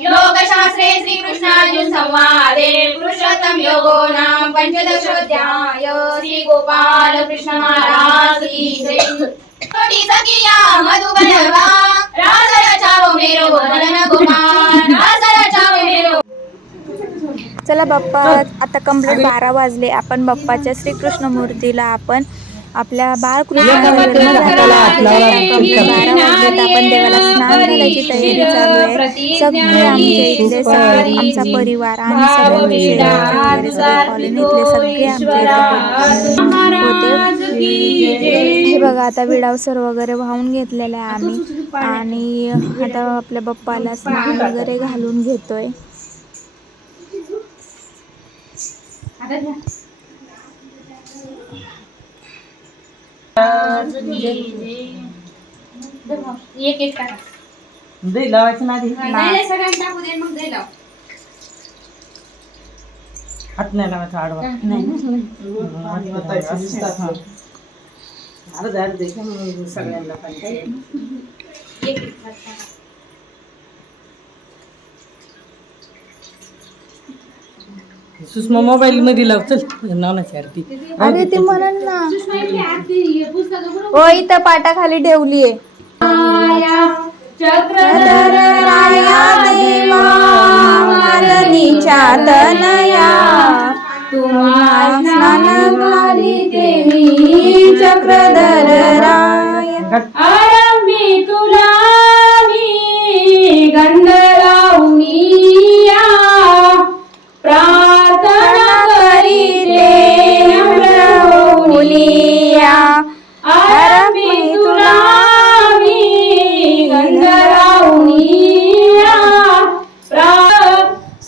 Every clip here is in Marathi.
योगशास्त्रे श्रीकृष्णार्जुन संवादे पुरुषोत्तम योगो नाम पंचदशोऽध्याय। श्री गोपाल कृष्ण महाराज की जय। छोटी सखिया मधुबनवा चला बाप्पा, आता कंप्लीट 12 वाजले. आपण बाप्पाच्या श्रीकृष्ण मूर्तीला आपण आपल्या बाळकृष्णाचा जन्म झालेला आहे. कंप्लीट 12 वाजले तर आपण देवाला स्नान घालायची तयारी चालू आहे. सगळे आमच्या इथले सगळे आमचा परिवार आणि सगळे शेजारचे वगैरे सगळे कॉलनीतले सगळे आमच्या इथे होते. हे बघा आता विडावसर वगैरे वाहून घेतलेला आहे आम्ही आणि आता आपल्या बाप्पाला स्नान वगैरे घालून घेतोय. एक एक टाका. दही लावायचं ना आधी. नाही सगळ्यांना टाकू दे मग दही लाव. हात नाही लावायचा आडवा. सगळ्यांना पाहिजे. एक एक टाका. सुषमा मोबाईल मध्ये लाव चल नानाची आरती. अरे ते म्हणाल ना, हो इथं पाटाखाली ठेवलीये. चक्रधर राया देवा मालनीच्या तनया, तुम्हा स्नान घालिते मी चक्रधर राया. आरंभी तुला मी गंध लावूनिया, प्रार्थना करीते नम्र होऊनिया. आरंभी तुला मी गंध लावूनिया,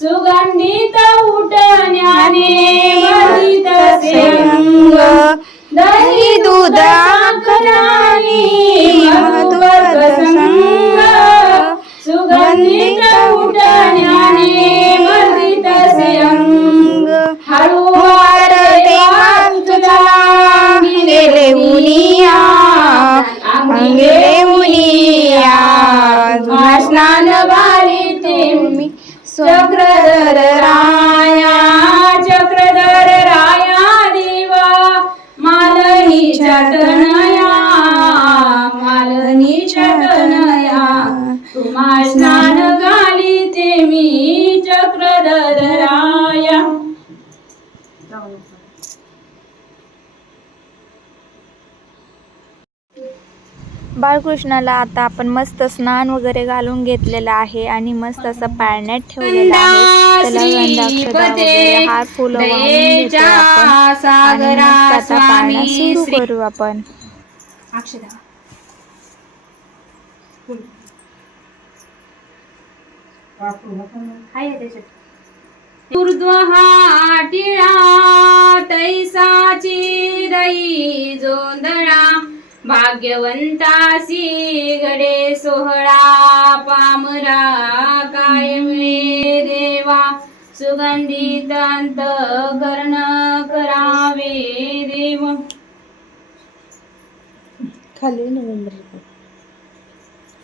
सुगंधित उठण्याने मधित सेंग, दही दूध आखरानी मधुर संग, सुगंधित उठण्याने मधित सेंग. हळूवार देवा तुला अंगिले उनिया, अंगिले उनिया, तुला स्नान घालिते मी चक्रधर राया. चक्रधर राया देवा मालनीच्या तनया, मालनीच्या तनया, तुम्हा स्नान घालिते मी चक्रधर राया. बाळकृष्णाला आता आपण मस्त स्नान वगैरे घालून घेतलेलं आहे आणि मस्त असं पाळण्यात ठेवलेलं आहे. त्याला गंधाक्षता वगैरे हार फुलं वाहून घेतोय आपण आणि मस्त आता पाळणा सुरू करू आपण. अक्षदा ऊर्ध्वहा टिळा तैसाची दई जोंधळा, भाग्यवंतासी गडे सोहळा पामरा कायमे देवा, सुगंधित अंतःकरण करावे देव. खाली नोव्हेंबर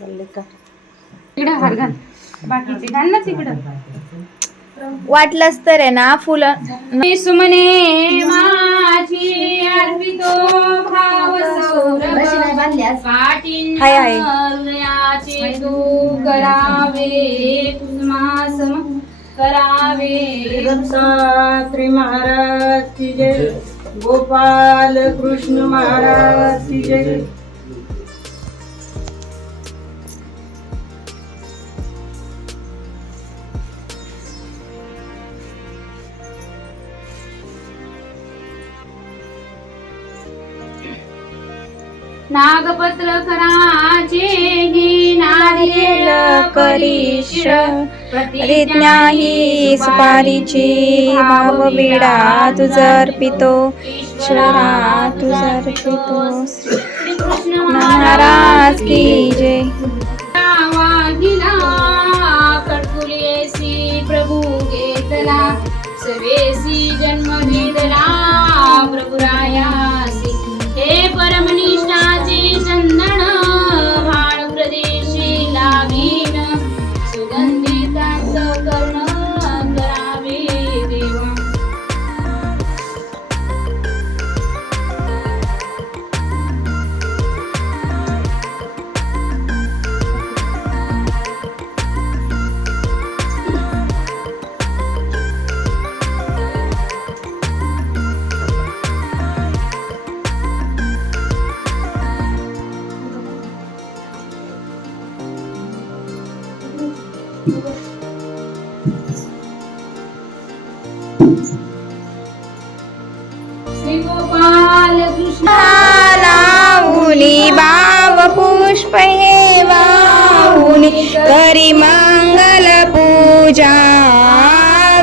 खाल्ले का इकडं हार घाल, बाकीचे घाल ना तिकडं. वाटलंच तर आहे ना फुलं. सुमने माझी अर्पितो भाव सौरभ, पाठीण हृदयाचे तू करावे, कुसुमासम करावे. दत्तात्रय महाराज की जय, गोपाल कृष्ण महाराज की जय. नागपत्र कराचे ही नारिયેळ करीश, प्रतिज्ञा ही सुपारीची भाव विडा तुझा अर्पितो, ईश्वरा तुझा अर्पितो. श्रीकृष्ण महाराज की जय. वाहिला कडकुलेसी प्रभू घेतला, सवेसी जन्म घेतला प्रभुरायासी. हे परमनिष्ठाचे चंदन भाळ प्रदेशी लावीन, सुगंधित अंतःकरण करावे देवा. श्री गोपाल कृष्ण लावूनी बाव पुष्प हे वाहुनी करी मंगल पूजा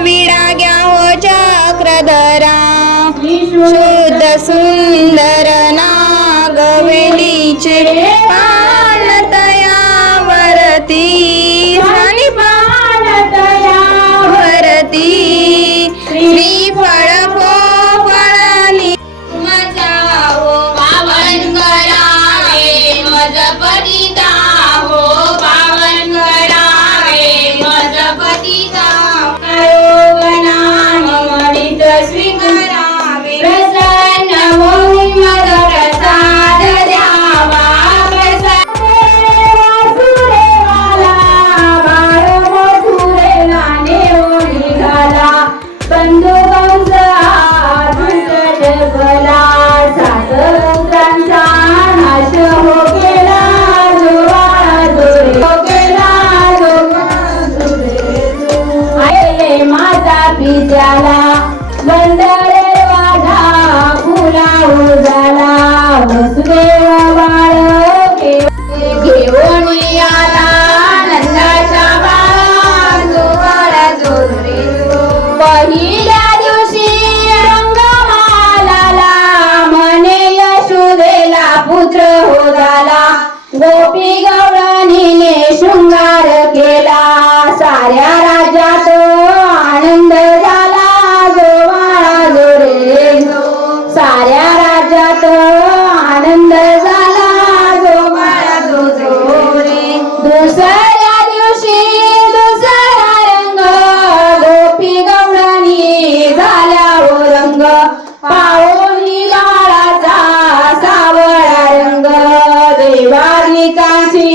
विराग्या हो चक्रधरा शुद्ध सुंदर नागवेलीचे पान तयावरती आणि पान तयावरती श्रीफळ पोफळणी मजावो पावन करावे मजपती गावो पावन करावे मजपती गावो गणामणित स्वीकारावे प्रसन्न होऊन मद प्रसाद द्यावा प्रसन्न सुरेवाला बाळ मथुरेला नेऊन निघाला बंधू कंस दुष्ट जगला सात पुत्रांचा नाश हो गेला जोवाळा जोरे हो गेला जोवाळा जोरे आईले माता पित्याला बंदरे वाढा फुला उजाला वसुदेव बाळ घेऊन आला नंदाच्या बाळा जोवाळा जोरे पहिल्या दिवशी रंगमालाला म्हणे यशोदेला पुत्र हो झाला गोपी गवळणीने शृंगार केला साऱ्या राज्यात आनंद झाला जोवाळा जोरे जो साऱ्या राज्यात आनंद झाला जोवाळा जो जोरे दुसऱ्या दिवशी दुसरा रंग गोपी गवळणी झाल्या हो रंग पावनी बाळाचा सावळा रंग देवानिकांची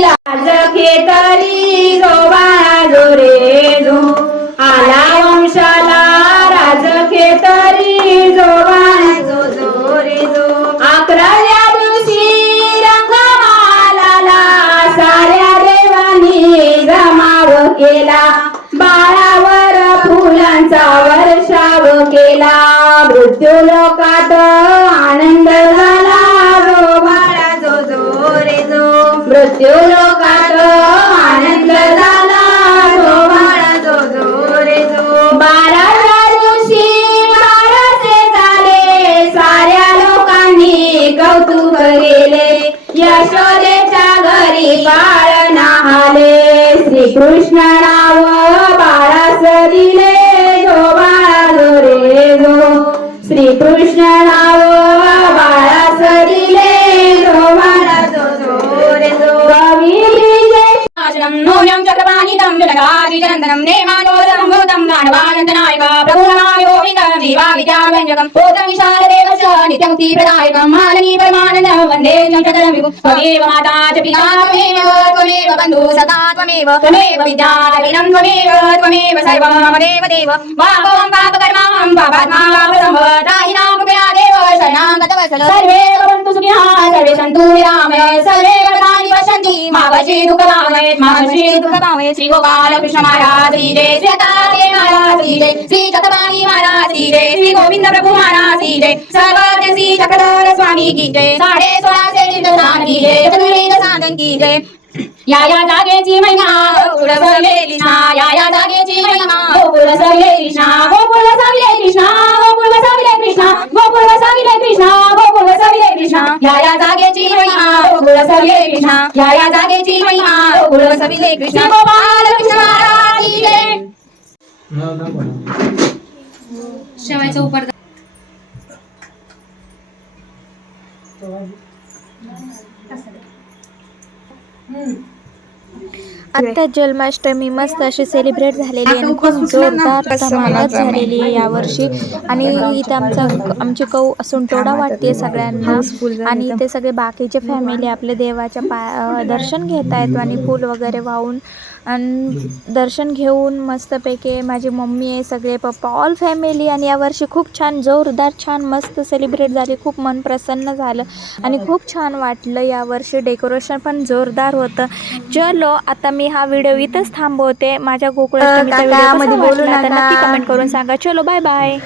लाज खेतरी जोवाळा जोरे जो आला वंशाला राज खेतरी जोवाळा जो जोरे जो 11व्या दिवशी रंगमालाला साऱ्या देवांनी जमाव केला बाळावर फुलांचा वर्षाव केला मृत्यू लोकात आनंद झाला जो बाळा जो जोरे जो मृत्यू लोकात आनंद झाला जो बाळा जो जोरे जो 12व्या दिवशी बाळाचे झाले साऱ्या लोकांनी कौतुक केले यशोदेच्या घरी बाळ नाहाले श्रीकृष्ण नाव बाळास दिले जो बाळा जोरे जो श्रीकृष्ण नाव बाळास दिले जो बाळा जो जोरे जो नूनं चक्रपाणितं जलगादिजनन्दनं नेमानोदसंभूतं दानवानन्दनायक प्रभुरमायोगितं जीवाविद्याव्यञ्जकं पोतं विशालदेवस्य नित्यमुक्तिप्रदायकं माननी परमानन्दं वन्दे चक्रधरं विभुं त्वमेव माता च पिता त्वमेव बन्धुः सखा त्वमेव विद्याधीनं त्वमेव सर्वं मम देव पापं पापकर्मां पापात्मा पापसम्भवताहिनां कृपया देव शरणागतवत्सल सर्वे भवन्तु सुखिनः सर्वे सन्तु निरामयाः सर्वे भद्राणि पश्यन्ति मा वशी दुःखभावयेत् मा वशी दुःखभावयेत् श्री गोपाल कृष्ण महाराज की जय श्री दत्तात्रेय महाराज की जय श्री चक्रपाणि महाराज की जय श्री गोविंद प्रभु महाराज की जय सर्वज्ञ श्री चक्रधर स्वामी की जय 16.5 तीर्थस्थान की जय चतुर्वेद साधन की जय या जागेची महिमा गोकुळ सविले कृष्णा या जागेची महिमा गोकुळ सविले कृष्णा गोकुळ सविले कृष्णा गोकुळ सविले कृष्णा गोकुळ सविले कृष्णा गोकुळ सविले कृष्णा या जागेची महिमा गोकुळ सविले कृष्णा या जागेची महिमा गोकुळ सविले कृष्णा गोपाल कृष्ण महाराज की जय शेवायचं उपर आता जन्माष्टमी मस्त अशी सेलिब्रेट झालेली आणि खूप जोरदार धमालच झालेली आहे यावर्षी. आणि इथे आमची कौ सुंटोडा वाटते सगळ्यांना आणि ते सगळे बाकीचे फॅमिली आपले देवाच्या दर्शन घेत आहेत आणि फूल वगैरे वाहून आणि दर्शन घेऊन मस्तपैकी माझी मम्मी आहे, सगळे पप्पा, ऑल फॅमिली. आणि यावर्षी खूप छान जोरदार छान मस्त सेलिब्रेट झाली. खूप मन प्रसन्न झालं आणि खूप छान वाटलं. यावर्षी डेकोरेशन पण जोरदार होतं. चलो आता मी हा व्हिडिओ इथंच थांबवते. माझ्या गोकुळाष्टमीचा व्हिडिओ कसा वाटला तर नक्की कमेंट करून सांगा. चलो बाय बाय.